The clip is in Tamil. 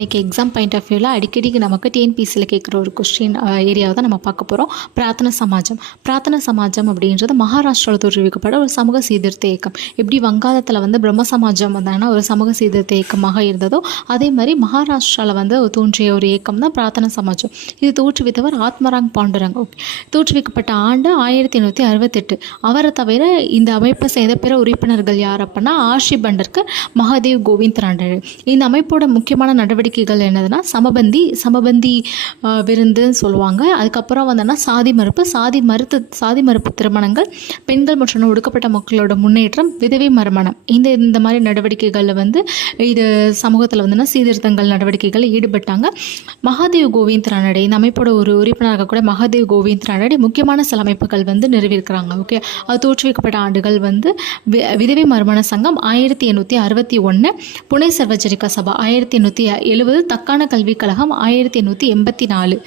இன்றைக்கி எக்ஸாம் பாயிண்ட் ஆஃப் வியூவில் அடிக்கடிக்கு நமக்கு டிஎன்பிசியில் கேட்குற ஒரு கொஸ்டின் ஏரியாவை தான் நம்ம பார்க்க போகிறோம். பிரார்த்தன சமாஜம். பிரார்த்தன சமாஜம் அப்படின்றது மகாராஷ்டிராவில் தோற்றுவிக்கப்பட்ட ஒரு சமூக சீர்திருத்த இயக்கம். எப்படி வங்காளத்தில் பிரம்ம சமாஜம் வந்தாங்கன்னா ஒரு சமூக சீர்திருத்த இயக்கமாக இருந்ததோ அதே மாதிரி மகாராஷ்டிராவில் தோன்றிய ஒரு இயக்கம் தான் பிரார்த்தன சமாஜம். இது தோற்றுவித்தவர் ஆத்மராங் பாண்டுரங். தோற்றுவிக்கப்பட்ட ஆண்டு 1868. அவரை தவிர இந்த அமைப்பை சேர்ந்த பிற உறுப்பினர்கள் யார் அப்படின்னா ஆர்ஷி பண்டர்கர், மகாதேவ் கோவிந்த் ராண்டே. இந்த அமைப்போட முக்கியமான நடவடிக்கைகள் என்னதுன்னா சமபந்தி விருந்துன்னு சொல்லுவாங்க. அதுக்கப்புறம் சாதி மறுப்பு திருமணங்கள், பெண்கள் மற்றும் ஒடுக்கப்பட்ட மக்களோட முன்னேற்றம், விதவை மறுமணம், இந்த மாதிரி நடவடிக்கைகளில் இது சமூகத்தில் சீர்திருத்தங்கள் நடவடிக்கைகளில் ஈடுபட்டாங்க. மகாதேவ் கோவிந்த் ரானடே இந்த அமைப்போட ஒரு உறுப்பினராக கூட மகாதேவ் கோவிந்த் ரானடே முக்கியமான சில அமைப்புகள் நிறுவியிருக்கிறாங்க. அது தோற்றுவிக்கப்பட்ட ஆண்டுகள் விதவை மறுமண சங்கம் 1861, புனே சர்வஜனிகா சபா 1870, தக்கான கல்விக் கழகம் 1884.